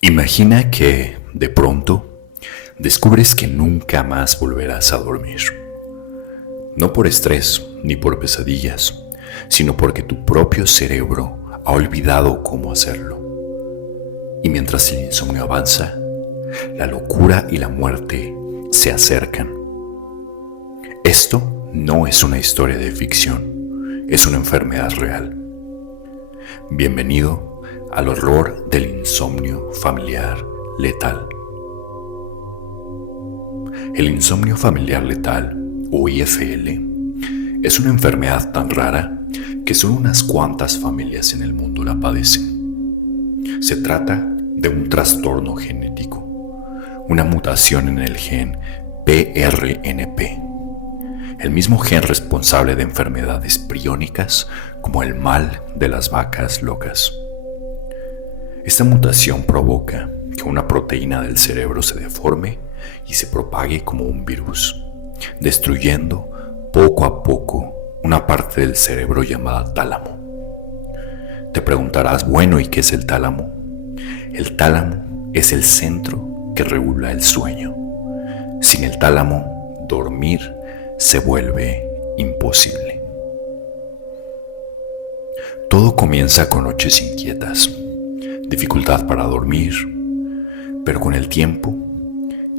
Imagina que, de pronto, descubres que nunca más volverás a dormir. No por estrés ni por pesadillas, sino porque tu propio cerebro ha olvidado cómo hacerlo. Y mientras el insomnio avanza, la locura y la muerte se acercan. Esto no es una historia de ficción, es una enfermedad real. Bienvenido al horror del insomnio familiar letal. El insomnio familiar letal, o IFL, es una enfermedad tan rara que solo unas cuantas familias en el mundo la padecen. Se trata de un trastorno genético, una mutación en el gen PRNP, el mismo gen responsable de enfermedades priónicas como el mal de las vacas locas. Esta mutación provoca que una proteína del cerebro se deforme y se propague como un virus, destruyendo poco a poco una parte del cerebro llamada tálamo. Te preguntarás, bueno, ¿y qué es el tálamo? El tálamo es el centro que regula el sueño. Sin el tálamo, dormir se vuelve imposible. Todo comienza con noches inquietas, dificultad para dormir, pero con el tiempo,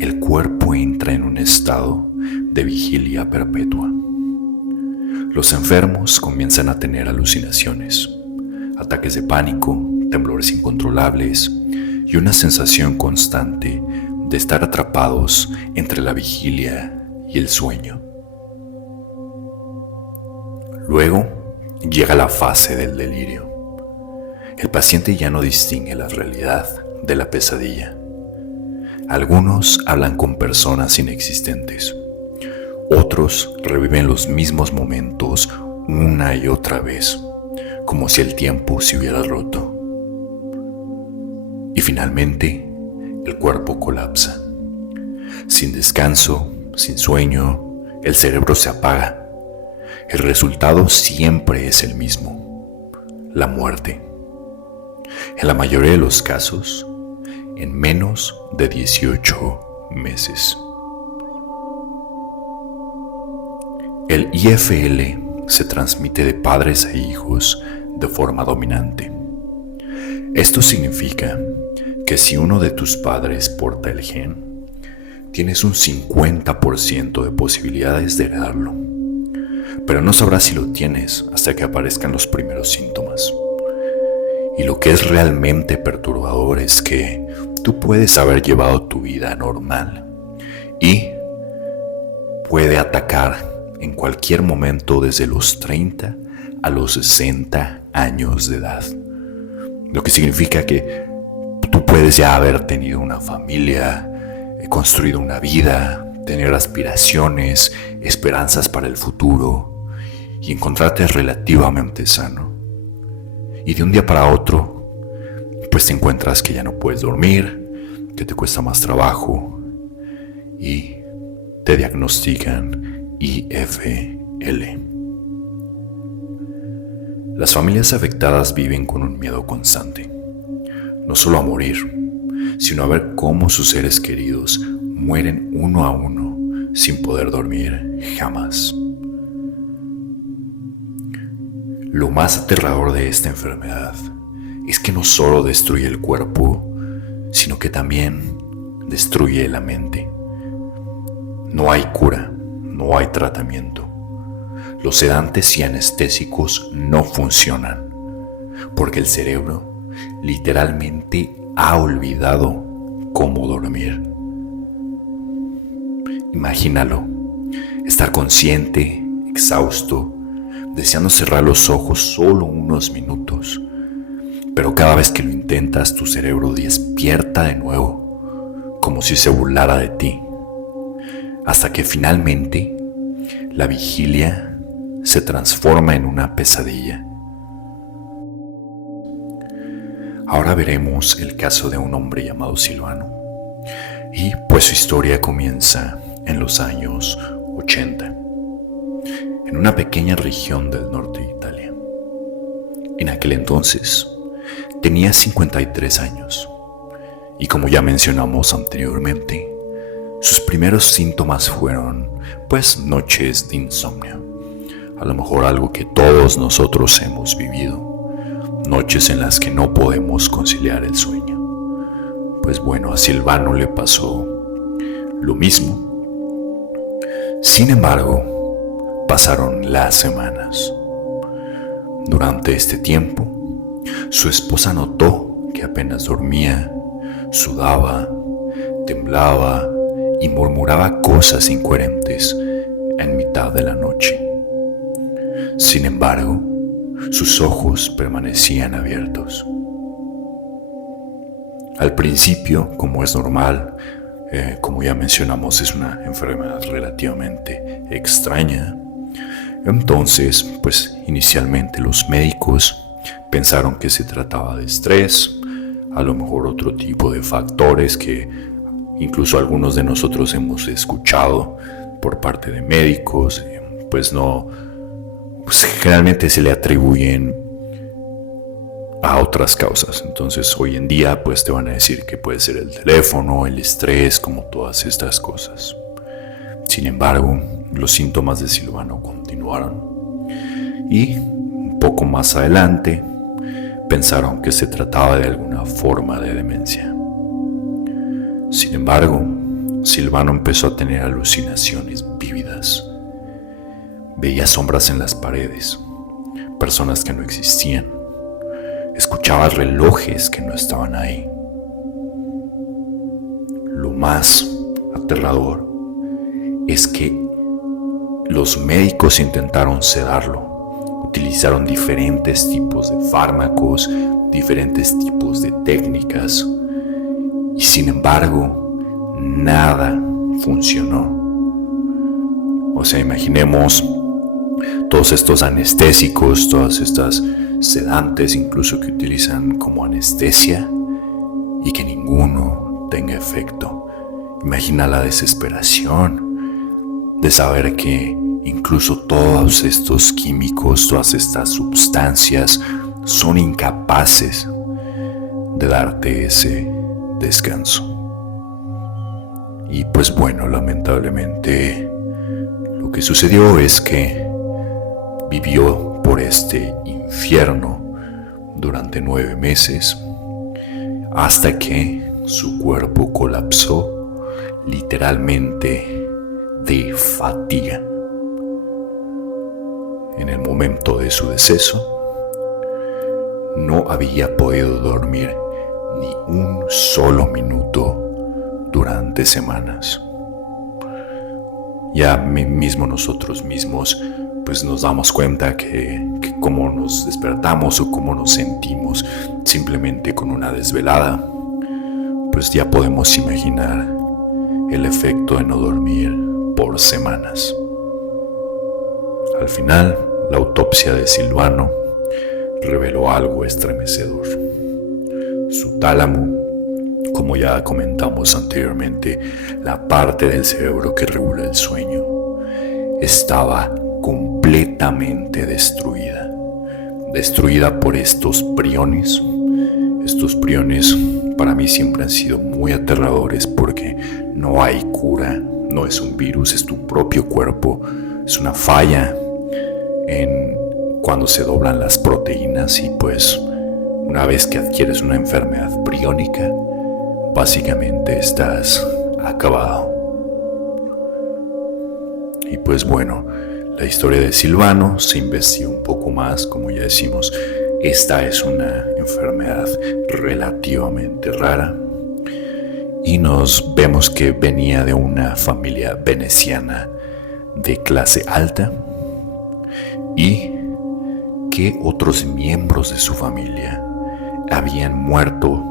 el cuerpo entra en un estado de vigilia perpetua. Los enfermos comienzan a tener alucinaciones, ataques de pánico, temblores incontrolables y una sensación constante de estar atrapados entre la vigilia y el sueño. Luego llega la fase del delirio. El paciente ya no distingue la realidad de la pesadilla. Algunos hablan con personas inexistentes. Otros reviven los mismos momentos una y otra vez, como si el tiempo se hubiera roto. Y finalmente, el cuerpo colapsa. Sin descanso, sin sueño, el cerebro se apaga. El resultado siempre es el mismo: la muerte. En la mayoría de los casos, en menos de 18 meses. El IFL se transmite de padres a hijos de forma dominante. Esto significa que si uno de tus padres porta el gen, tienes un 50% de posibilidades de heredarlo. Pero no sabrás si lo tienes hasta que aparezcan los primeros síntomas. Y lo que es realmente perturbador es que tú puedes haber llevado tu vida normal y puede atacar en cualquier momento desde los 30 a los 60 años de edad. Lo que significa que tú puedes ya haber tenido una familia, construido una vida, tener aspiraciones, esperanzas para el futuro y encontrarte relativamente sano. Y de un día para otro, pues te encuentras que ya no puedes dormir, que te cuesta más trabajo y te diagnostican IFL. Las familias afectadas viven con un miedo constante, no solo a morir, sino a ver cómo sus seres queridos mueren uno a uno sin poder dormir jamás. Lo más aterrador de esta enfermedad es que no solo destruye el cuerpo, sino que también destruye la mente. No hay cura, no hay tratamiento. Los sedantes y anestésicos no funcionan, porque el cerebro literalmente ha olvidado cómo dormir. Imagínalo, estar consciente, exhausto, deseando cerrar los ojos solo unos minutos, pero cada vez que lo intentas tu cerebro despierta de nuevo, como si se burlara de ti, hasta que finalmente la vigilia se transforma en una pesadilla. Ahora veremos el caso de un hombre llamado Silvano, y pues su historia comienza en los años 80. En una pequeña región del norte de Italia. En aquel entonces tenía 53 años Y como ya mencionamos anteriormente, sus primeros síntomas fueron, pues, noches de insomnio. A lo mejor algo que todos nosotros hemos vivido. Noches en las que no podemos conciliar el sueño. Pues bueno, a Silvano le pasó lo mismo. Sin embargo, pasaron las semanas. Durante este tiempo, su esposa notó que apenas dormía, sudaba, temblaba y murmuraba cosas incoherentes en mitad de la noche. Sin embargo, sus ojos permanecían abiertos. Al principio, como es normal, como ya mencionamos, es una enfermedad relativamente extraña. Entonces, pues inicialmente los médicos pensaron que se trataba de estrés, a lo mejor otro tipo de factores que incluso algunos de nosotros hemos escuchado por parte de médicos, pues generalmente se le atribuyen a otras causas. Entonces hoy en día pues te van a decir que puede ser el teléfono, el estrés, como todas estas cosas. Sin embargo, los síntomas de Silvano continuaron y un poco más adelante pensaron que se trataba de alguna forma de demencia. Sin embargo, Silvano empezó a tener alucinaciones vívidas. Veía sombras en las paredes, personas que no existían. Escuchaba relojes que no estaban ahí. Lo más aterrador es que los médicos intentaron sedarlo. Utilizaron diferentes tipos de fármacos, diferentes tipos de técnicas, y sin embargo, nada funcionó. O sea, imaginemos todos estos anestésicos, todas estas sedantes incluso que utilizan como anestesia y que ninguno tenga efecto. Imagina la desesperación de saber que incluso todos estos químicos, todas estas sustancias son incapaces de darte ese descanso. Y pues bueno, lamentablemente lo que sucedió es que vivió por este infierno durante 9 meses hasta que su cuerpo colapsó literalmente de fatiga. En el momento de su deceso, no había podido dormir ni un solo minuto durante semanas. Ya mismo nosotros mismos pues nos damos cuenta que cómo nos despertamos o cómo nos sentimos simplemente con una desvelada, pues ya podemos imaginar el efecto de no dormir por semanas. Al final, la autopsia de Silvano reveló algo estremecedor. Su tálamo, como ya comentamos anteriormente, la parte del cerebro que regula el sueño, estaba completamente destruida por estos priones. Estos priones para mí siempre han sido muy aterradores porque no hay cura, no es un virus, es tu propio cuerpo, es una falla en cuando se doblan las proteínas y pues una vez que adquieres una enfermedad priónica, básicamente estás acabado. Y pues bueno, la historia de Silvano se investigó un poco más, como ya decimos, esta es una enfermedad relativamente rara y nos vemos que venía de una familia veneciana de clase alta y que otros miembros de su familia habían muerto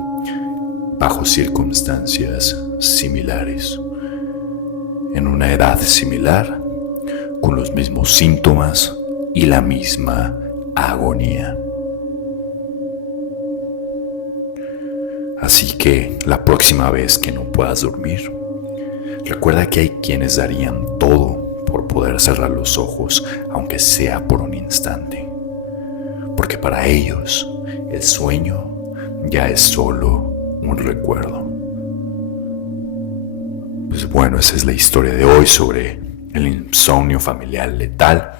bajo circunstancias similares, en una edad similar, con los mismos síntomas y la misma agonía. Así que la próxima vez que no puedas dormir, recuerda que hay quienes darían todo por poder cerrar los ojos, aunque sea por un instante, porque para ellos el sueño ya es solo un recuerdo. bueno, esa es la historia de hoy sobre el insomnio familiar letal.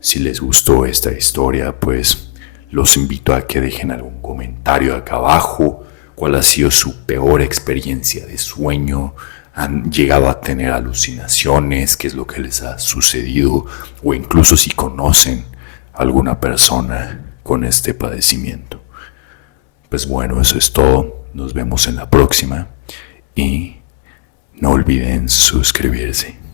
Si les gustó esta historia, pues los invito a que dejen algún comentario acá abajo. ¿Cuál ha sido su peor experiencia de sueño? ¿Han llegado a tener alucinaciones? ¿Qué es lo que les ha sucedido? O incluso si conocen a alguna persona con este padecimiento. Pues bueno, eso es todo. Nos vemos en la próxima y no olviden suscribirse.